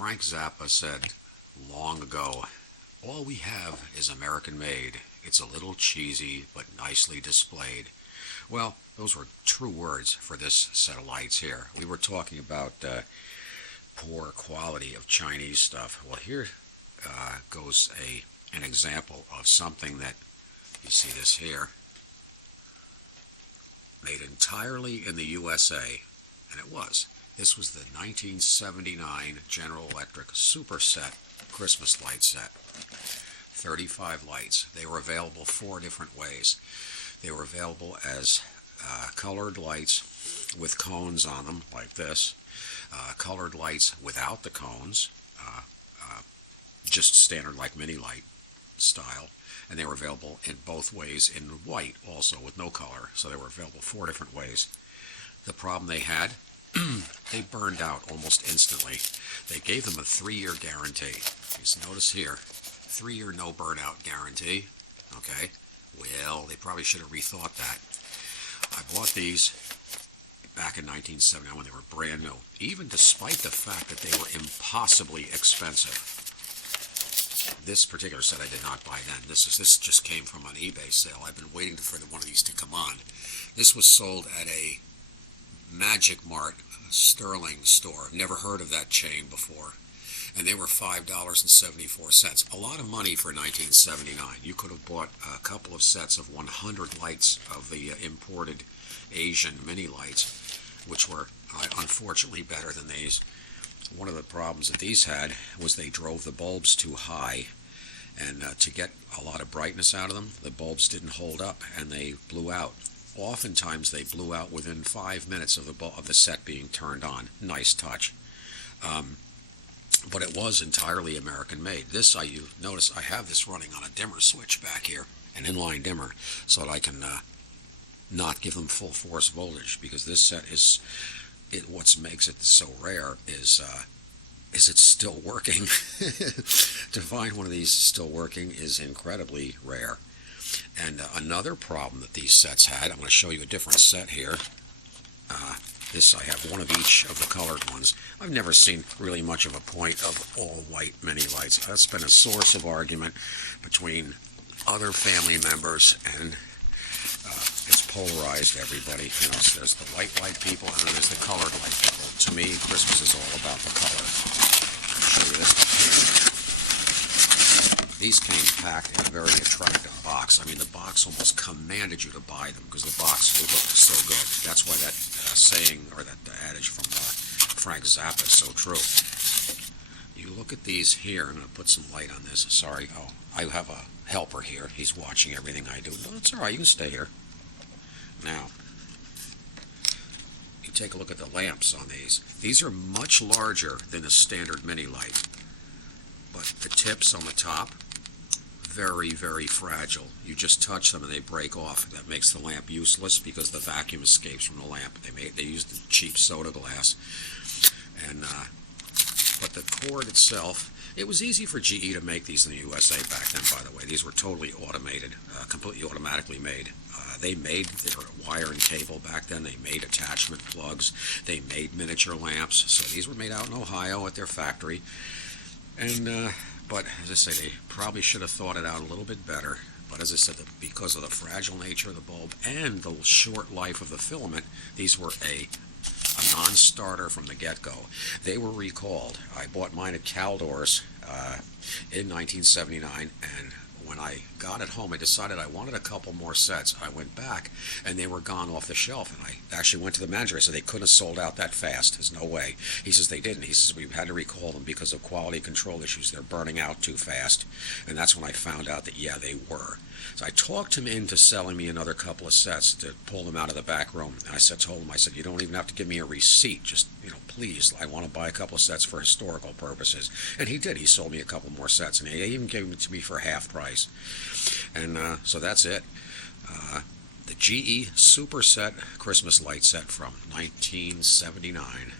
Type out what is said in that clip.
Frank Zappa said long ago, all we have is American made. It's a little cheesy, but nicely displayed. Well, those were true words for this set of lights here. We were talking about poor quality of Chinese stuff. Well, here goes an example of something that, you see this here, made entirely in the USA, and it was. This was the 1979 General Electric Superset Christmas light set. 35 lights. They were available 4 different ways. They were available as colored lights with cones on them, like this. Colored lights without the cones, just standard like mini light style. And they were available in both ways in white also with no color. So they were available 4 different ways. The problem they had, they burned out almost instantly. They gave them a 3-year guarantee. Just notice here, 3-year no burnout guarantee. Okay, well, they probably should have rethought that. I bought these back in 1979 when they were brand new, even despite the fact that they were impossibly expensive. This particular set I did not buy then. This just came from an eBay sale. I've been waiting for one of these to come on. This was sold at a Magic Mart Sterling store. Never heard of that chain before. And they were $5.74. A lot of money for 1979. You could have bought a couple of sets of 100 lights of the imported Asian mini lights, which were unfortunately better than these. One of the problems that these had was they drove the bulbs too high, and to get a lot of brightness out of them, the bulbs didn't hold up and they blew out. Oftentimes they blew out within 5 minutes of the set being turned on. Nice touch. But it was entirely American made. This, you notice I have this running on a dimmer switch back here, an inline dimmer, so that I can not give them full force voltage, because this set is, what makes it so rare is it's still working. To find one of these still working is incredibly rare. And another problem that these sets had, I'm going to show you a different set here. This, I have one of each of the colored ones. I've never seen really much of a point of all white mini lights. That's been a source of argument between other family members, and it's polarized everybody. You know, so there's the white light people and then there's the colored light people. To me, Christmas is all about the color. I'll show you this here. These came packed in a very attractive box. I mean, the box almost commanded you to buy them because the box looked so good. That's why that saying, or that adage from Frank Zappa is so true. You look at these here. I'm going to put some light on this. Sorry. Oh, I have a helper here. He's watching everything I do. No, it's all right. You can stay here. Now, you take a look at the lamps on these. These are much larger than a standard mini light. But the tips on the top, very, very fragile. You just touch them and they break off. That makes the lamp useless because the vacuum escapes from the lamp. They used the cheap soda glass. And but the cord itself, it was easy for GE to make these in the USA back then, by the way. These were totally automated, completely automatically made. They made their wire and cable back then. They made attachment plugs. They made miniature lamps. So these were made out in Ohio at their factory. And but as I say, they probably should have thought it out a little bit better. But as I said, because of the fragile nature of the bulb and the short life of the filament, these were a non-starter from the get-go. They were recalled. I bought mine at Caldor's in 1979, and when I got it home, I decided I wanted a couple more sets. I went back, and they were gone off the shelf. And I actually went to the manager. I said, they couldn't have sold out that fast. There's no way. He says, they didn't. He says, we had to recall them because of quality control issues. They're burning out too fast. And that's when I found out that, yeah, they were. So I talked him into selling me another couple of sets to pull them out of the back room. And I told him, I said, you don't even have to give me a receipt. Just, please, I want to buy a couple of sets for historical purposes. And he did. He sold me a couple more sets. And he even gave them to me for half price. And so that's it. The GE Superset Christmas light set from 1979.